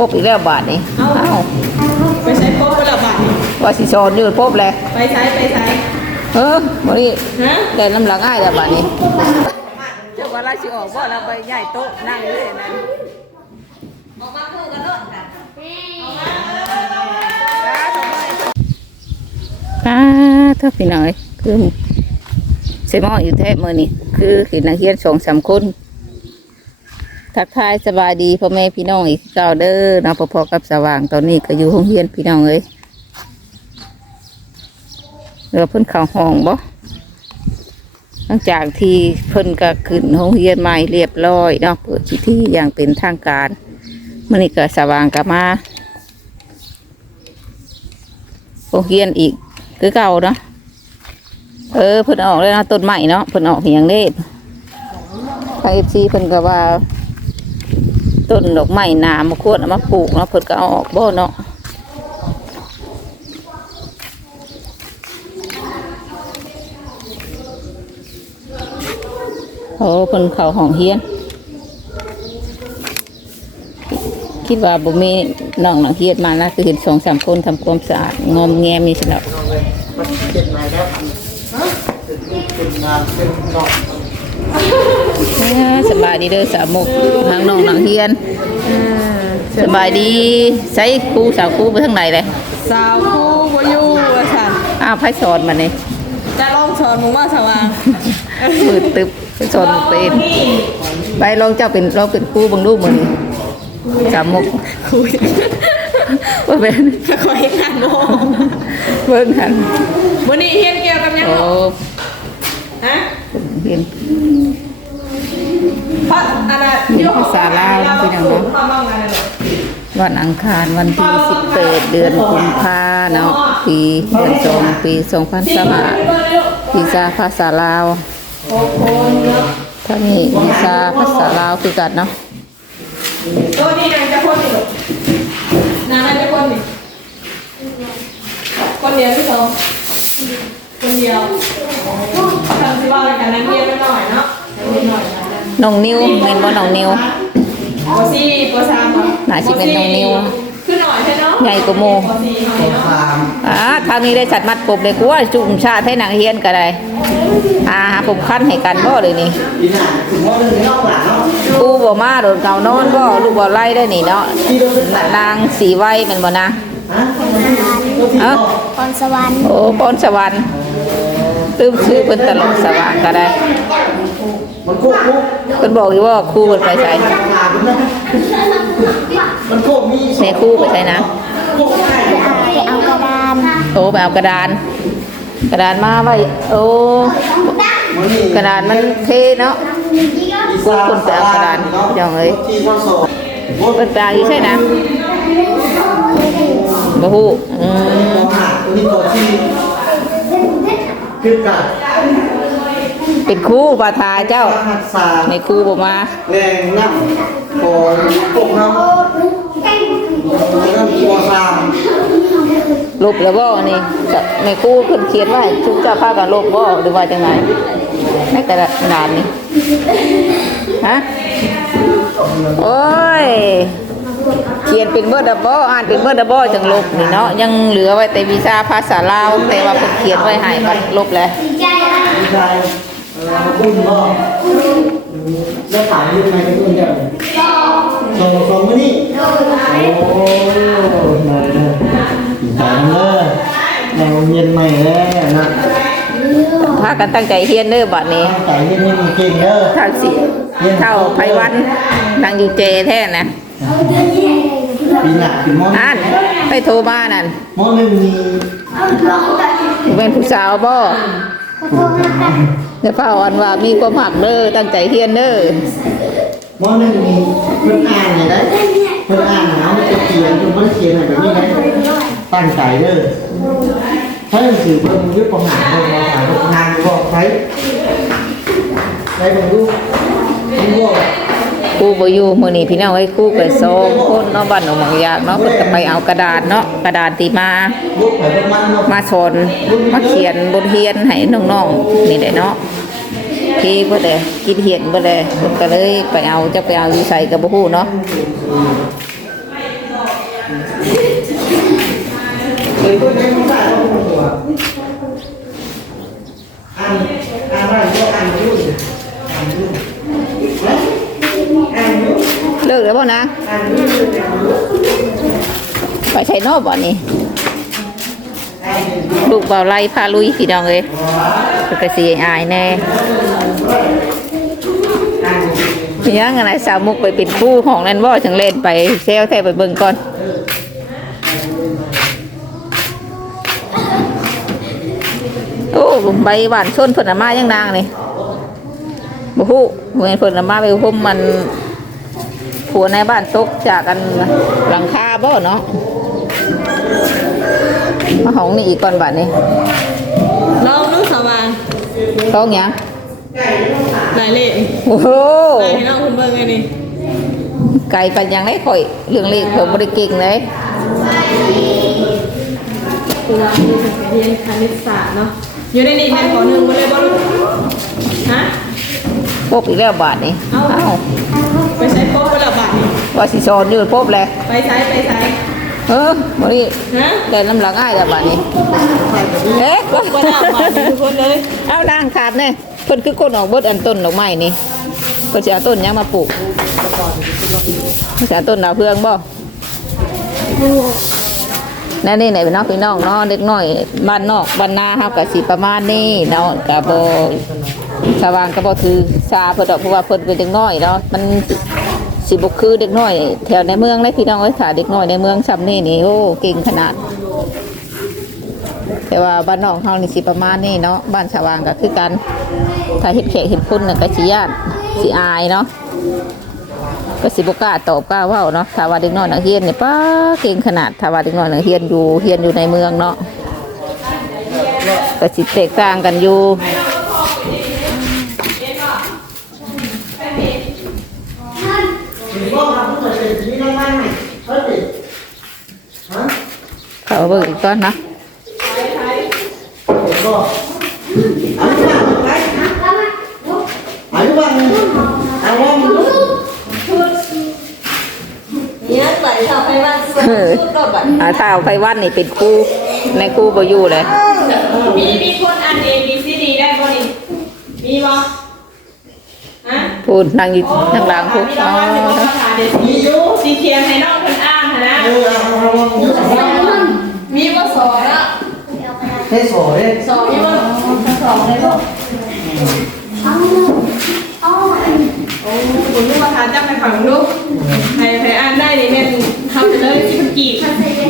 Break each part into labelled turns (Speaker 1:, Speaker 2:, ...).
Speaker 1: พบอีกแล้วบาทนี่อ้าว
Speaker 2: ไปใช้โป๊ะไปละบาทนี่
Speaker 1: ว่าสิสอนอยู่พบเลย
Speaker 2: ไปใช้ไปใช้
Speaker 1: เออวันนี้
Speaker 2: ฮะ
Speaker 1: แต่น้ำหลังอ้ายแล้วบาทนี้เจ้าว่าราชิออกบ่เราไปใหญ่โต๊ะนั่งเลยนะป้าเท่าพี่น้อยคือเซมออยู่แท้มือนี่คือขีดนักเรียนสองสามคน ทักทายสบายดีพ่อแม่พี่น้องอีกเก่าเด้อนะพอๆกับสว่างตอนนี้ก็อยู่ห้องเรียนพี่น้องเอ้ยเรือเพิ่นเข่าห้องบ่หลังจากที่เพิ่นก็ขึ้นห้องเรียนใหม่เรียบร้อยเนาะเปิดที่อย่างเป็นทางการมื่อนี้ก็สว่างก็มาโรงเรียนอีกคือเก่าเนาะเออเพิ่นออกเลยนะต้นใหม่เนาะเพิ่นออกอย่างเด้ทางเอฟซีเพิ่นก็ว่า ต้นดอกไม้หนามาควรมาปลูกเนาะเพิ่นก็เอาออกบ่เนาะโอ้เพิ่นเข้าห้องเฮียน คิดว่าบ่มีน้องนักเฮียนมานะคือเห็นสองสามคนทำความสะอาดงอมแงมนี่สิแล้ว
Speaker 3: เป็นมาแล้วฮะเป็นงานเป็นน้อก
Speaker 1: เอ้อสบายดีเด้อสาวมุกทางน้องนักเฮียน สบายดีใส่ครูสาวครูไปทางไหนเลย
Speaker 2: สาวคู่วายุว่าฉัน
Speaker 1: อ้าวไผสอนมานี่
Speaker 2: จะลองสอนมึงว่าสว่าง
Speaker 1: มืดตึบไปสอนบ่เป็นไปลองเจ้าเป็นลองเป็นครูเบังรูปมือนี่สามมุก
Speaker 2: คุย
Speaker 1: ว่าเป็น
Speaker 2: คอยงานโม
Speaker 1: เบิ่งหัน
Speaker 2: วันนี้เฮียนเกี่ยวกับยัง
Speaker 1: โอ้
Speaker 2: หรอฮะ
Speaker 1: เห็น
Speaker 2: เพระอะไร
Speaker 1: มีภาษาลาวพี่น้องเนาะ
Speaker 2: วันอั
Speaker 1: งคารวันที่สิบเดเดือนกุมภาเนาะปีเดือนสองปีสองพันสามวีซาภาษาลาวถ้ามีวีซ่าภาษาลาวคือกันเนาะ
Speaker 2: ตัวนี้นางจะพ่นนี่หรอนางจะพ่นนี่คนเดียวที่สองคนเดียวทำสิว่าอะไรกันนักเรียนไม่หน่อยเนาะไม่หน่อยนะ
Speaker 1: น้องนิวเห็นว่าน้องนิว
Speaker 2: ปสี่ปสาม
Speaker 1: น่าสิเป็นน้องนิว
Speaker 2: ขึ้นหน่อยใช่เนาะ
Speaker 1: ใหญ่กว่าโม
Speaker 2: ปสี่หน่อยเนาะ
Speaker 3: ตาม
Speaker 1: อ่าทางนี้ได้จัดมัดผมเลยกูว่าจุ่มชาติให้นางเฮียนก็ได้อ่าหาผมคั้นให้กันบ่เลยนี่
Speaker 3: ปีหน้าถึงว่าเรื่องนี้นอกหลังเนาะ
Speaker 1: กูบ่มาโดนเก่านอนบ่ลูกบ่ไล่ได้นี่เนาะนางสีไว้แมันบ่นะ
Speaker 3: ฮะ
Speaker 1: เอ้า
Speaker 4: พรสวรรค์
Speaker 1: โอ้ปอนสวรรค์ลืมชื่อเพิ่นตลกสว่างก็ได้
Speaker 3: มันโคกโคก
Speaker 1: เพิ่นบอกอยู่ว่าครูเพิ่นไปไส
Speaker 3: ตามันนะมันโคกมี
Speaker 1: แม่ครูไปไสนะ
Speaker 3: โคกใช่
Speaker 4: ไปเอากระดาน
Speaker 1: โอ้ไปเอากระดาน กระดานมาไว้โอ้กระดานมันเทเนาะ
Speaker 3: ที่ท่อโซ่
Speaker 1: เพิ่นไปเอาอยู่ใช่นะบ่ฮู้อืม
Speaker 3: เราหาตัวนี้ตัวที่คือกัน
Speaker 1: เป็นครูประทาเจ้า
Speaker 3: หักษา
Speaker 1: ในครูบ่มา
Speaker 3: แรงนักโอนพวกเราแล้วตัวสาม
Speaker 1: ลบแล้วบ่นี่จะในครูเพิ่นเขียนไว้ชุมเจ้าพากันลบบ่หรือว่าจังไงในกระดานนี่ฮะโอ้ยเขียนเป็นเบอร์ดับเบิลอ่านเป็นเบอร์ดับเบิลจังลบนี่เนาะยังเหลือไว้แต่วีซ่าภาษาลาวแต่ว่าเพิ่นเขียนไว้ให้บัดลบแล้ว
Speaker 3: ผู้ชายเอออุ้มก็แล้วถามยังไงกันตัวเดียวสองสองมื้อนี้โอ้ยถามเลยเราเย็นใหม่แล้วนะ
Speaker 1: พากันตั้งใจเฮียนเด้อบัดนี้
Speaker 3: ตั้งใจเย็นนี่เก่งเด้อ
Speaker 1: ทางสิเท่าไพวันนางอยู่เจแท้นะ
Speaker 3: ปีหน้าปีมอ
Speaker 1: อ่านไปโทรมานั่น
Speaker 3: มอหนึ่งมี
Speaker 1: เป็นผู้สาวบ่ เดี๋ยวพ่ออ่อนว่ามีความหักเด้อตั้งใจเฮียนเด้อ
Speaker 3: มอหนึ่งมีเพิ่นอ่านไงได้เพิ่นอ่านหามันจะเขียนเพิ่นบ่ได้เขียนอะไรแบบนี้ได้ตั้งใจเด้อถ้าหนังสือเพิ่นยึดความหารเพิ่นมาหามเพิ่นงานบอกใครได้เพิ่นรู้เพิ่นบอก
Speaker 1: คู่บ่อยู่มื้อนี้พี่น้องเอ้ครูก็สองคนเนาะบ้านหนองบางยางเนาะเพิ่นก็ไปเอากระดาษเนาะกระดาษตีมา
Speaker 3: มาชน
Speaker 1: มาเขียนบนเรียนให้น้องๆนี่แหลเนาะพี่บ่เด้กินเห็นบ่ได้เพิ่นก็เลยไปเอาจะไปเอาอยู่ใส่ก็บ่ฮู้เนาะ
Speaker 3: อันอันว่า
Speaker 1: เลิกแล้วบ่นะ
Speaker 3: อันยุ่งอันยุ่ง
Speaker 1: ไปใช้นอกบ่นี่
Speaker 3: อันยุ่ง
Speaker 1: ลูกเบาไล่พาลุยพี่น้องเอ้ยเพิ่นก็สิอายแน่
Speaker 3: อันยุ่ง
Speaker 1: ยังอะไรสาวมุกไปเป็นคู่ของนั่นบ่จังเล่นไปเซลแท้ไปเบิ่งก่อนโอ้ใบหวานชนเพิ่นน่ะมายังนางนี่บ่ฮู้บ่เห็นเพิ่นน่ะมาไปห่มมัน ผัวในบ้านตกจากกันหลังคาบ่เนาะมาห้องนี่อีกก่อนบัดนี้
Speaker 2: ลองดูสว่าง
Speaker 1: ต้องหยัง
Speaker 2: หลายเลข
Speaker 1: โอ้โห
Speaker 2: หลายให้น้องคุณเบิ่งไงนี่
Speaker 1: ไก่ปันยังได้ข่อยเรื่องเลขผมบ่ได้เก่งเลย
Speaker 2: คุณว่าคือเรียนคณิตศาสตร์เนาะอยู่ในนี้แม่นขอหนึ่งมาเลยบ่ลูกฮะ
Speaker 1: พบอีกแล้วบาทนี่
Speaker 2: เอ้า
Speaker 1: เอ้า
Speaker 2: ไปใช้โป๊ะไปละบาทนี่
Speaker 1: ว่าสิสอนอยู่พบแล้ว
Speaker 2: ไปใช้ไปใช้
Speaker 1: เออบ่นี่
Speaker 2: ฮะ
Speaker 1: ได้น้ำหลังอ้ายแล้วบาทนี้เอ๊ะ
Speaker 2: บ่ได้บาทนี่ทุกคนเลย
Speaker 1: เอานางขาดแน่เพิ่นคือคนออกเบิดอันต้นดอกไม้นี่เพิ่นสิเอาต้นหยังมาปลูกเพิ่นสิเอาต้นดาวเพืองบ่นั่นนี่ไหนพี่น้องพี่น้องเนาะเด็กน้อยบ้านนอกบ้านนาเฮาก็สิประมาณนี้เนาะก็บ่สว่างก็บ่ถือซาเพิ่นดอกเพราะว่าเพิ่นเป็นเด็กน้อยเนาะมัน สิบ่คือเด็กน้อย แถวในเมืองเลยพี่น้องเอ้ยถ้าเด็กน้อยในเมืองซ้ำนี่นี่โอ้เก่งขนาด แต่ว่าบ้านนอกเฮานี่สิประมาณนี้เนาะบ้านสว่างก็คือกันถ้าเฮ็ดแขกเฮ็ดคุณน่ะก็สิญาติสิอายเนาะก็สิบกล้าตอบกล้าว้าเนาะถ้าว่าเด็กน้อยนักเรียนนี่ป้าเก่งขนาดถ้าว่าเด็กน้อยนักเรียนอยู่เรียนอยู่ในเมืองเนาะก็สิแตกต่างกันอยู่
Speaker 3: ก็ทำให้เป็นที่ได้ไหมเฮ้ยฮะ
Speaker 1: เขาเบิ่งอีกก่อนนะ
Speaker 3: ก็อันนี้ว่าไปอันนี้ว่าอันว่ามัน
Speaker 2: เนี่ยไหลชาวไปบ้านสุด
Speaker 1: เออ
Speaker 2: สุดก็บัด
Speaker 1: อาถ้าเอาไปวันนี่เป็นครูในครูบ่อยู่เลย
Speaker 2: มีมีคนอ่าน A B C D ได้บ่นี่มีบ่ฮะ
Speaker 1: พูดนั่งอยู่นั่งหลังพูด
Speaker 2: มี
Speaker 1: อ๋
Speaker 2: รางวัลที่บ่
Speaker 1: อ
Speaker 2: ภาษาเด็ด
Speaker 3: มีอยู่
Speaker 2: สีเขียนให้น้องเพิ่นอ่านหั่นนะ
Speaker 3: ให้สอนเลย
Speaker 2: สอนมีบ่สอนเลยบ่โอ้คุณลูกมาทานจับไปฝั่งลูกใครใครอ่านได้นี่แม่นทำไปเลยที่มันกีบ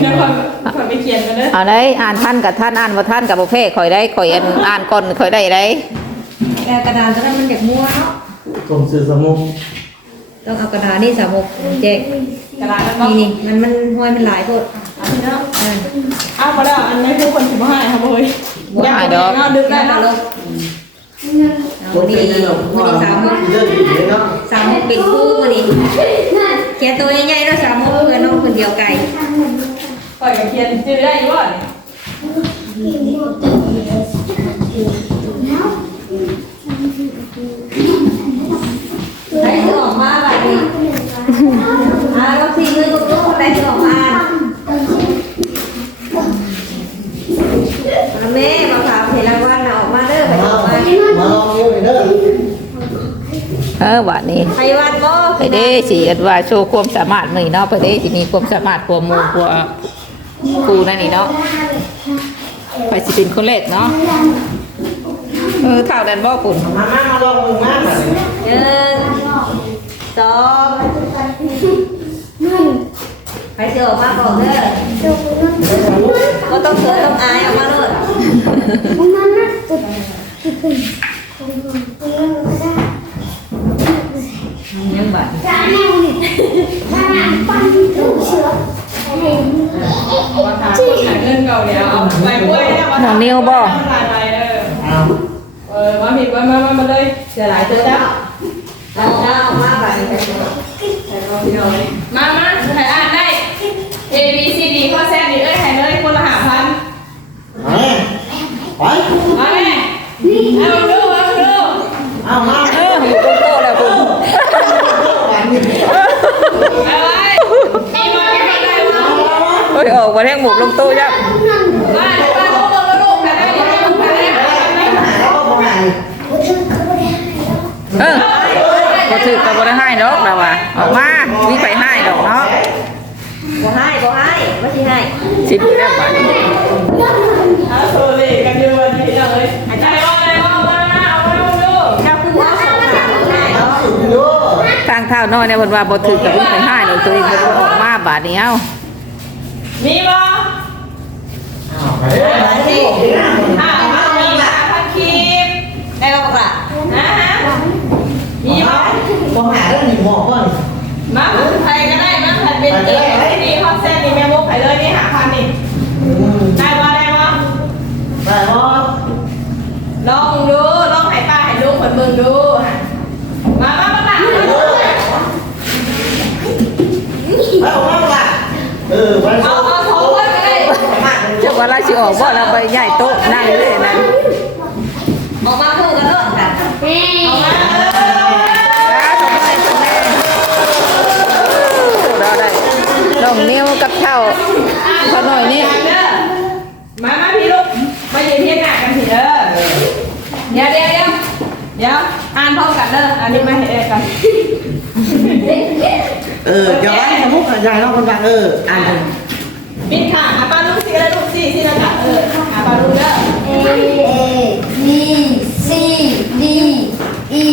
Speaker 2: เดี๋ยวคนคนไปเขียนกันเลย
Speaker 1: เอาได้อ่านท่านกับท่านอ่านบ่ท่านกับบ่เพ่ข่อยได้ข่อยอันอ่านก่อนข่อยได้ได้
Speaker 5: แกกระดานตอนนั้นมันอยากมั่วเนาะ
Speaker 3: ส่งสื่อสมุก
Speaker 5: ต้องเอากระดานนี่สามกแจก
Speaker 2: กระดาษแล้วก็
Speaker 5: นี่นี่มันมันห้อยมันหลายโพด
Speaker 2: เอา เนาะอ้าวพอแล้วอันนี้คือคนถือมาให้ครับเฮ้ยเอาดึกได้
Speaker 5: เอา
Speaker 2: เนาะ
Speaker 5: ลงเอานี่วันนี้สามมก
Speaker 3: เรื่องอยู่เลยเนาะ
Speaker 5: สามมกเป็นคู่วันนี้แกตัวใหญ่ๆเนาะสามมกเพื่อนน้องคนเดียวไก่
Speaker 2: ปล่อยกับเขียนจื้อได้อยู่บ่
Speaker 5: ใครจะออกมาแบบนี้อ่าก็สี่มือก็รู้คนใดจะออกมาแม่มาฝากเห็นรางวัลนะออกมาเด้อไป
Speaker 3: มา
Speaker 5: ออกมา
Speaker 3: มาลองอยู่เด้อ
Speaker 1: เออว่านี่
Speaker 5: ไทยวันบ่
Speaker 1: ไปเด้สิอันว่าโชว์ความสามารถมื้อนี้เนาะไปเด้สิมีความสามารถกว่าหมู่กว่าครูนั่นนี่เนาะไปสิเป็นคนแรกเนาะเออเท่านั้นบ่ปุ่น
Speaker 3: มามามาลองมือมาแบบ
Speaker 5: หนึ่งสองใครจะออกมาบอกเด้อก็ต้องเขินต้องอายออกมาเลย ยังบัด
Speaker 2: ว่าทางคนหาเงินเก่าเดี๋ยวเอาไปกล้วยเนี่ยมาถ่ายไปเด้อ
Speaker 3: อา
Speaker 2: เออมาผิดมามามาเลยเสียหลายตัวจ้า
Speaker 5: เอาเอาออกมาบัดนี้
Speaker 2: มามาใครอ่านได้ A B C D ข้อแซดนี่เอ้ยใครเลยคนละหาพัน
Speaker 3: ไป
Speaker 2: มาแม่เอาดูเอาดู
Speaker 3: เอามา
Speaker 1: เฮ้ยออกมาแห้งหมูลงตู้จ้ะ
Speaker 3: เออบ่ถือ
Speaker 1: ก็บ่ได้ให้ดอกนะว่าออกมาวิ่งไปให้ดอกเนาะ
Speaker 5: บ่ให้บ่ให้บ่สิให้
Speaker 1: สิ
Speaker 2: ได้บ่ เท้า
Speaker 1: น้อยเนี่ยเพิ่นว่าบ่ถึกกับมีไปให้ายเลยตัวเองบ่ได้ออกมาบาดนี้เอ้า
Speaker 2: มีบ่
Speaker 5: มาสิ
Speaker 2: อ้าวมีละพักคีบ
Speaker 5: ได้บ่บอกล่ะ
Speaker 2: นะฮะมีบ่
Speaker 3: ต้อหาเรื่องหนีหมอกก่อน
Speaker 2: มาใครก็ได้มาใครเป็นเอกนี่ฮอตเส้นนี่แม่มุกไปเลยนี่หาพันนี่ได้บ่ได้บ่
Speaker 3: แต่ว่า
Speaker 2: ลองดูลองให้ป้าให้ลูกคนเบิ่งดูมามามามา
Speaker 3: เอาเอาละเออไป
Speaker 2: เอาเอาสองคนก็ได้
Speaker 1: เจ้าว่าเราสิ ออกบ่เราไปย้ายโต๊ะนั่งอยู่เลยนั่น
Speaker 5: ออกมาคู่กันเนาะค่ะ
Speaker 2: เอามา
Speaker 1: จ้าทำไมทำไมเราได้น้องนิ้วกับเท่าเขาหน่อยนี่
Speaker 2: มามาพี่ลูกมายืนเทียงหน้ากันสิเด้อเดี๋ยวเดี๋ยวเดี๋ยวเดี๋ยวอ่านพร้อมกันเด้ออันนี้มาเห็นกัน
Speaker 3: เออเดี๋ยวไว้ให้มุกกับยายเนาะคนฟังเอออ่าน กัน
Speaker 2: ปิดค่ะอะป้าลูกสิก็ได้ลูกสิสินะจ๊ะเอออะป้าลูกเด้อ
Speaker 4: A B C D E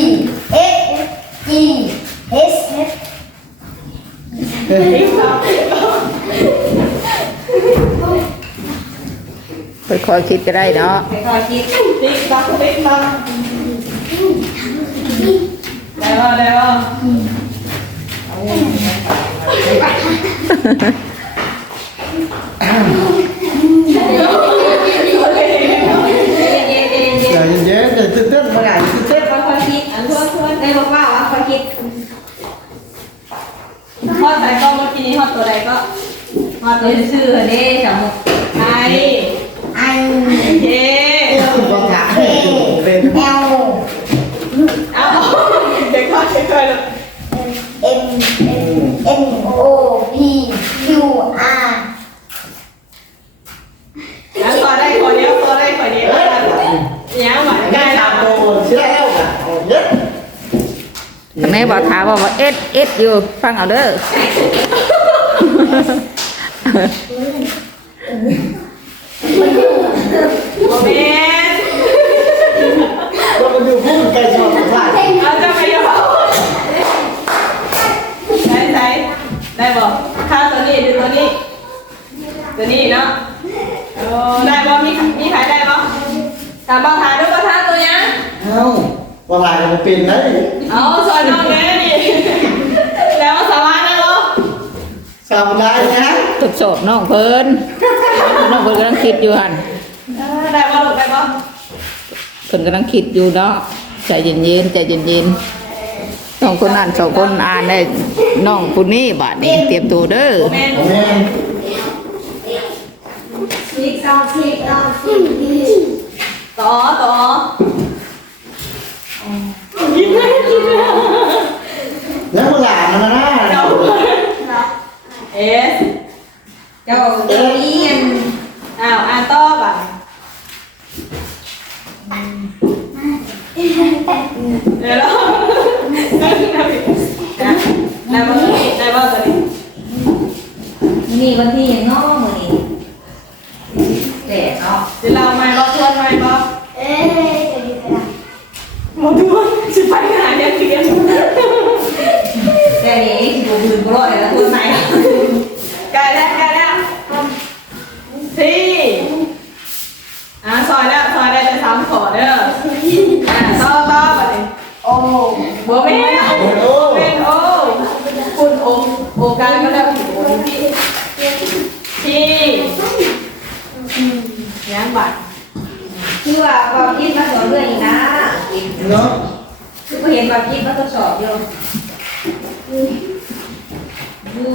Speaker 4: F E S
Speaker 2: ติ๊กต๊อกติ๊กต๊อก
Speaker 1: ค่อยๆคิดก็ได้เนาะ
Speaker 5: ไปคอยคิด
Speaker 2: ติ๊กต๊อกติ๊กต๊อกได้บ่ได้บ่
Speaker 5: เย็นๆเย็น
Speaker 3: อย่าเดี๋ยวตื่นเต้นมาไหนตื่นเต้น
Speaker 5: ๆคอยคิดอันทวนทวนได้บอกว่าว่าคอยคิด
Speaker 2: ทอดใส่กล้องเมื่อกี้นี้ทอดตัวใดก็ทอด
Speaker 5: ตั
Speaker 2: ว
Speaker 5: ชื่อเด้สมุก
Speaker 2: ไอ
Speaker 4: I
Speaker 2: เอ
Speaker 3: คุณฟังถามเป็น
Speaker 4: L
Speaker 2: เอาเด็กทอดเด็กทอด
Speaker 4: M N O P Q R
Speaker 2: แล้วตัวได้คนเดียวตัวได้คนเดียวเนี่ยหวาน
Speaker 3: ได้
Speaker 2: ได้
Speaker 3: สา
Speaker 2: แล้
Speaker 3: ม
Speaker 2: ว
Speaker 3: โตเชื่อแล้วอะเยอะ
Speaker 1: ทางนี้บอกถามว่าว่าเอ็ดเอ็ดอยู่ฟังเอาเด้อ
Speaker 2: โมเมน
Speaker 3: เราไปดูผู้ไกลชอบสัมภาษณ์
Speaker 2: เอาจะไปยอใส่ใส่ได้บอกค่าตัวนี้ดูตัวนี้ ตัวนี้เนาะได้บ่มีมีขายได้บ่ถามบ่ถามดูบ่ถามตัวยัง
Speaker 3: เอ้าว่ลายมันเป็นได้
Speaker 2: เอาซอยน้องเลยนี่แล้วสาระนะลูก
Speaker 3: สามลายนะ
Speaker 1: ท ดสอบน้องเพิ่นน้องเพิ่นกำลังคิดอยู่หัน
Speaker 2: ได้บ่ลูกได้บ่
Speaker 1: เพิ่นกำลังคิดอยู่เนาะใจเย็นๆใจเย็นๆน้องคนนั้นสองคนอ่านได้น้องคนนี้บาดนี้เตรียมตัวเด้อ
Speaker 2: แม่น
Speaker 3: แม่น
Speaker 4: Six on six on six
Speaker 2: ต่อต่อยิ้มเลยยิ้มเลย
Speaker 3: แล้วเวลามันนะ
Speaker 2: เจ้าเอส
Speaker 5: เจ้าเจ้านี้อัน
Speaker 2: อ้าวอ่านต่อป่ะเดี๋ยวเราได้บ่ตัวนี้ได้บ่ตัวนี้
Speaker 5: นี่วันที่ยังน้องมือนี่แดดเนาะ
Speaker 2: สิเราไม่บ่ทวนไม่บ่
Speaker 4: เอ้ยจะดีกัน
Speaker 2: บ่ทวนสิไปหาเนี่ยเรียน
Speaker 5: แต่นี่บุญบุญร้อยแล้วคุณไหน
Speaker 2: ใกล้แล้วใกล้แล้วสี่อะซอยแล้วซอยได้จะซ้ำขอเด้ออะต่อต่อบัดนี้
Speaker 4: โอ้
Speaker 2: บัวเป็นโอ้เป็นโอ้คุณโอโอกาสก็ได้ผิวที่ที่ยังบัด
Speaker 5: คือว่าความคิดมาสอนเรื่องอีกนะ
Speaker 3: เนาะ
Speaker 5: คือก็เห็นความคิดมาทดสอบอยู่ยู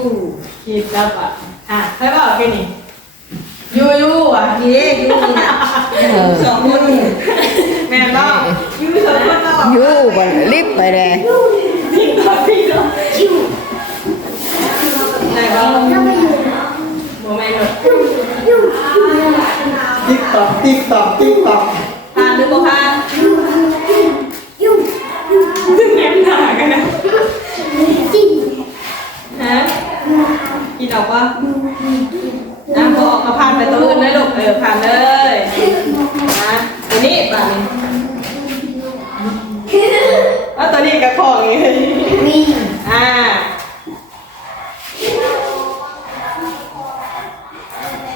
Speaker 2: คิดแล้วบัดอะให้บอกกันนี่ยูยูอะ
Speaker 5: นี่เด้ยูนี่นะ
Speaker 1: เออ
Speaker 5: สองคน
Speaker 2: แม่ก็ยูส องคนเนาะ
Speaker 1: อยู่บ่รีบไปเลย
Speaker 2: ทิ้งต่อทิ้งต่อได้ก็โมเมนต์
Speaker 3: ติ๊กตอกติ๊กตอกติ๊กตอก
Speaker 2: ผ่านหรือบ่ผ่านดึงแง้มหน้ากันนะ กินออกปะน้ำก็ออกมาผ่านไปตัวอื่นเลยลูกเออผ่านเลยนะตัวนี้ป่ะนี่ว่าตัวนี้กับของอีก
Speaker 4: วี
Speaker 2: อ่า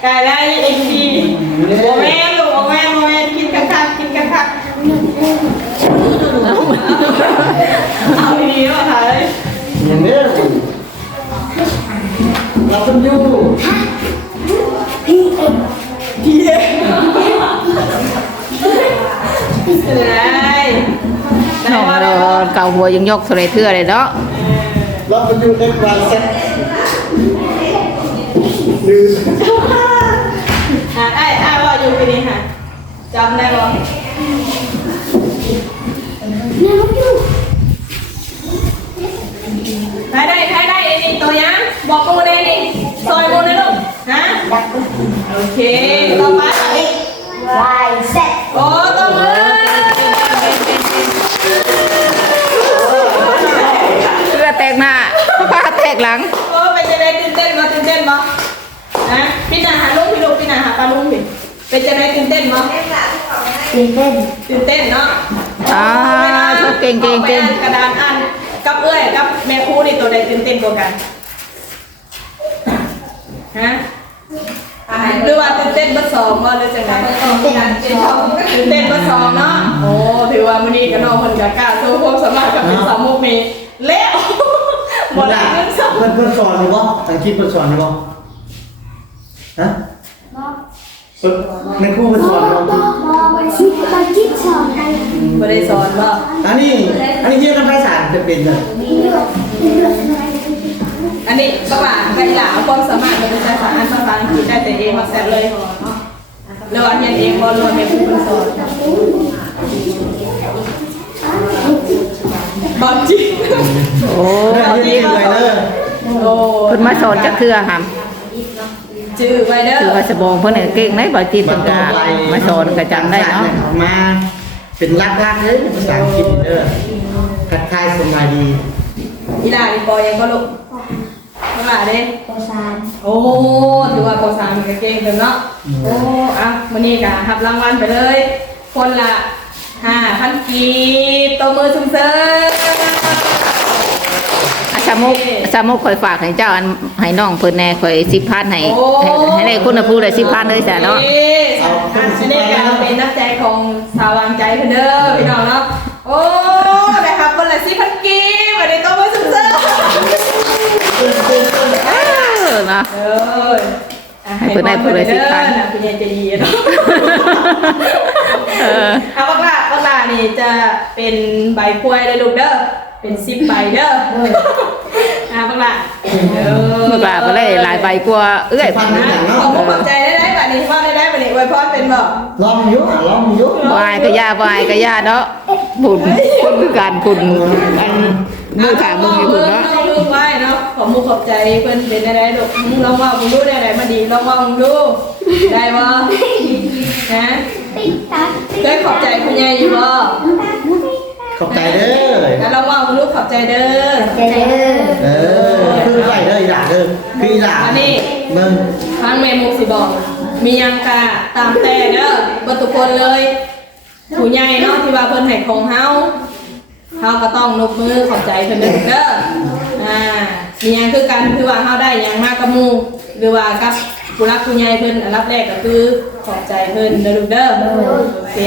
Speaker 2: ไก่ได้อีกทีโมเมนต์ลูกโมเมนต์โมเมนต์กินกันคักกินกันคักเอาดีๆว่าค่ะเลย
Speaker 3: อย่างนี้เราเป็นยู
Speaker 4: พีเอ็ม
Speaker 2: พี่เองได้ได้
Speaker 1: น้อง
Speaker 2: ว่า
Speaker 1: เรา
Speaker 2: ได้ว่า
Speaker 1: เกาหัวยังยกสไลเทื่อเลยเนาะ
Speaker 3: เราเป็นยูเอ็กวายเซ็ตลืม
Speaker 2: อ่าไอ้ไอ้ว่าอยู่ปีนี้ค่ะจำได้บ่
Speaker 4: น้ำอยู่
Speaker 2: ใครได้ใครได้นี่ตัวยังบอกกูเลยนี่ซอยกูนะลูกฮะ
Speaker 4: ดัก
Speaker 2: โอเคต่อไป
Speaker 4: เอ็กวายเซ็ต
Speaker 2: โอ้ตบมือ
Speaker 1: เสื้อแตกหน้าผ้าแตกหลัง
Speaker 2: โอ้เป็นจะได้ตื่นเต้นบ่ตื่นเต้นบ่นะพี่นาหาลูกพี่ลูกพี่นาหาปลาลุงพี่ เป็นจะได้ตื่นเต้นบ่
Speaker 4: ตื่นเต้น
Speaker 2: ตื่นเต้นเนาะ
Speaker 1: อ่าชอบเก่งเก่งเก่ง
Speaker 2: กระดานอันกับเอ้ยกับแม่ครูนี่ตัวใดตื่นเต้นกว่ากันฮะหรือว่าตื่นเต้นเบอร์สองบ่หรือจังไง
Speaker 4: เต้นชอบ
Speaker 2: ตื่นเต้นเบอร์สองเนาะโอ้ถือว่ามื้อนี้ก็น้องเพิ่นก็กล้าโชว์ความสามารถกับเป็นสาวมุกนี้แล้วบ่ได้เงินสอง
Speaker 3: เพื่อนเพื่อนสอนหรือเปล่าทางคิดเพื่อนสอนหรือเปล่าฮะ ในครูเพื่อนสอนหรือเปล่า
Speaker 4: ชิคาจิสอนกัน
Speaker 2: บ่ได้สอนบ่
Speaker 3: อันนี้ อันนี้เรียกน้ำไผ่สารจะเป็นเลย
Speaker 4: เลือกเลือกอะไร
Speaker 2: อันนี้ก็ว่าไปหลาความสามารถเป็นภาษาอันภาษาอังกฤษได้แต่เองมาแซ่เลยแล้วอันเรียนเองบ่รวมแม่ครูเพิ่นสอนบอลจริง
Speaker 1: โอ้
Speaker 3: เรื่องเรียนเลยเด้อ
Speaker 2: โอ้
Speaker 1: เพิ่นมาสอนจักเทื่อหํ
Speaker 2: จื้อไว้เด้อ
Speaker 1: คือว่าสบองเพิ่นน่ะเก่งได้บ่จิตเพิ่นก็มาสอนก็จำได้เนาะ
Speaker 3: ออกมาเป็นลักๆเลยภาษาอังกฤษเด้อทักทายสบายดี
Speaker 2: อีหลานี่ปอยังก็ลูกอีหลาเด้
Speaker 4: โอซาน
Speaker 2: โอ้ถือว่าปอสามก็เก่งเต็มเนาะโอ้อะมื้อนี้ก็รับรางวัลไปเลย คนละ5,000กีบตบมือซุ่มเซิง
Speaker 1: อา สามุกอาสามุกข่อยฝากให้เจ้าอันให้น้องเพิ่นแหน่ข่อย10,000ให้ให้ให้ได้คนละผู้ละ10,000เลยจ้ะเนาะ
Speaker 2: เอาอันนี้ก็เป็นนักใจของสาววางใจเพิ่นเด้อพี่น้องเนาะโอ้ได้ครับคนละ4,000กีบวันนี้ตบมือซุ่มเซิง
Speaker 1: เออเนาะ
Speaker 2: เอ้ยอะ
Speaker 1: ให้เพิ่นได้ผู้ละ10,000
Speaker 2: เด้อนะคุณยายใจดีเนาะ
Speaker 1: เออ
Speaker 2: เอาบักลาบักลานี่จะเป็นใบกล้วยเลยลูกเด้อ เป็นซิปใบเด้ออ่าบักลาเออ
Speaker 1: เมื่อกลาก็ได้หลายใบกว่าเอื้อย
Speaker 3: ฟัง
Speaker 2: นะ
Speaker 3: อย่าง
Speaker 2: ข
Speaker 3: เนาะ
Speaker 2: อบคุณขอบใจได้ได้บัดนี้ว่าได้ได้บัดนี้อวยพรเป็นบ่
Speaker 3: ลองอยุลองอยุ
Speaker 1: บายก็ยาบายก็ยาเนาะบุญคนคือการบุญอันมือขามึงอยู่บุญเนาะ
Speaker 2: น้องลูกไว้เนาะขอมุกขอบใจเพิ่นเป็นได้ได้ลูกมึงลองว่ามึงดูได้ได้มาดีลองว่ามึงดูได้บ่นะ
Speaker 4: ติ๊กตัก
Speaker 2: เคยขอบใจคุณยายอยู่บ่
Speaker 3: ขอบใจเด้อ
Speaker 2: แล้วลองว่ามึงดูขอบใจเด้อ
Speaker 4: เจเด้อ
Speaker 3: เออคือไหวเด้ออีหล่าเด้อคืออีหล่า
Speaker 2: อันนี้
Speaker 3: มึง
Speaker 2: ทางแม่มุกสิบอก มียังกะตามแต่เด้อเบ่ทุกคนเลยผู้ใหญ่เนาะที่ว่าเพิ่นให้ของเฮาเฮาก็ต้องนบมือขอบใจเพิ่นเด้อเด้ออ่า มียังคือกันคือว่าเฮาได้หยังมากับหมู่หรือว่ากับผู้รักผู้ใหญ่เพิ่นอันดับแรกก็คือขอบใจเพิ่นเด้อลูกเด้อโอเค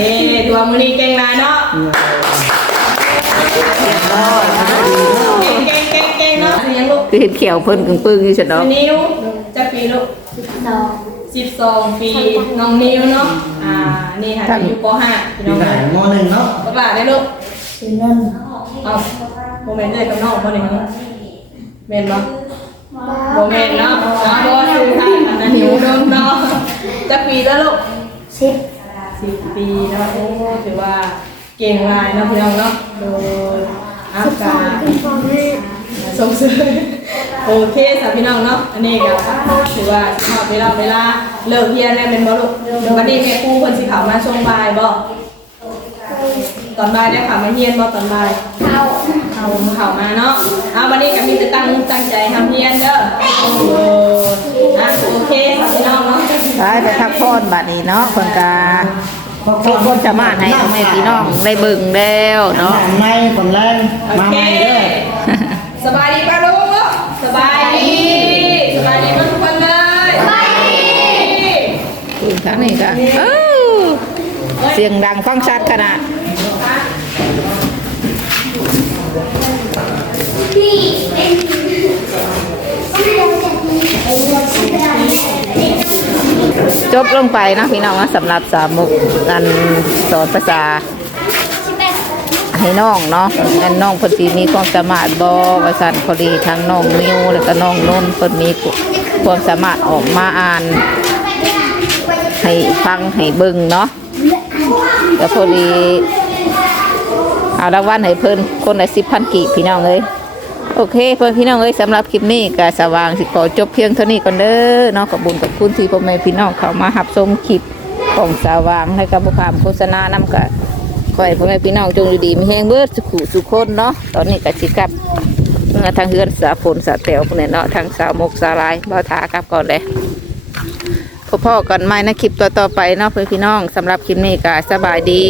Speaker 2: ถือว่ามื้อนี้เก่งหลายเนาะเก่งเก่งเก่งเก่งเนาะคือยังลูก
Speaker 1: คือเห็นเขียวเพิ่นกึ่งปึ้งอยู่ฉันเนาะ
Speaker 2: นิ้วจักปีลูก
Speaker 4: สอง
Speaker 2: สิบสองปีน้องนิวเนาะอ่านี่ค่ะอยู่ป .5 พี่
Speaker 3: ปี
Speaker 2: น้อง
Speaker 3: ไหน
Speaker 2: นะ
Speaker 3: มหนึ่งเนาะ
Speaker 2: ประกาศได้ลูก
Speaker 4: ชื่อนนท์
Speaker 2: เอาโมเมนต์เลยกับน้องคนหนึ่งเมนบ่โมเมนต์เนาะอ๋อเพราะว่าคือค่ะอันนั้นนิวเนาะเนาะจะปีแล้วลูก
Speaker 4: สิบ
Speaker 2: สิบปีเนาะโอ้ถือว่าเก่งหลายเนาะพี่น้องเนาะโดยอากาศ
Speaker 4: เป็นฟองแม่
Speaker 2: สงสารโอเคสาวพี่น้องเนาะอันนี้ก็ถือว่าชอบเวลาเวลาเลิกเรียนแล้วเป็นบ่ลูกวันนี้แม่ครูเพิ่นสิเข้ามาช่วงบ่ายบ่ตอนบ่ายได้ค่ะมาเฮียนบ่ตอนบ่าย
Speaker 4: เข้า
Speaker 2: เขเอาเข้ามาเนาะเอาวันนี้ก็มีแต่ตั้งมุกตั้งใจทำเพียนเด้อโอ้อะโอเคค่ะพี่น้องเนาะ
Speaker 1: ไปไปพักผ่อนบัดนี้เนาะคนกาทุกคนจะมาให้พ่อแม่พี่น้องได้เบิ่งแล้วเนาะ
Speaker 3: น้ำในคนแรง
Speaker 2: โอ
Speaker 3: มา
Speaker 2: เค
Speaker 3: ใหม่เด้อ
Speaker 2: สบายดีป้าลุงลูกสบายดีสบายดีมากทุกคนเลยสบายดี
Speaker 1: คุณท่านนี่ก็เอ้าเสียงดังฟังชัดขนาด จบลงไปนะพี่น้องสำหรับสามุกการสอนภาษาให้น้องเนาะอันน้องพอดีมีความสามารถบอว่าสันพอดีทั้งน้องมิวแล้วก็น้องนนท์เพิ่นมีความสามารถออกมาอ่าน ให้ฟังให้เบิ่งเนาะก็พอดีเอารางวัลให้เพิ่นคนละสิบพันกีบพี่น้องเลย โอเคเพื่อนพี่น้องเอ้ยสำหรับคลิปนี้ก็สว่างสิขอจบเพียงเท่านี้ก่อนเด้อเนาะขอบคุญกับคุณที่พ่อแม่พี่น้องเข้ามาหับชมคลิปของสว่างให้กับบุคคลโฆษณานำกับขอให้พ่อแม่พี่น้องจงอยู่ดีมีแห้งเบิดสุขสุขคนเนาะตอนนี้ก็สิกลับทางเฮือนสาฝนสาแต๋วพวกนี้เนาะทางสาวมกสาลายบ่าวทากับก่อนเลยพบพ่อกันใหม่ในคลิปต่อๆไปเนาะเพื่อนพี่น้องสำหรับคลิปนี้ก็สบายดี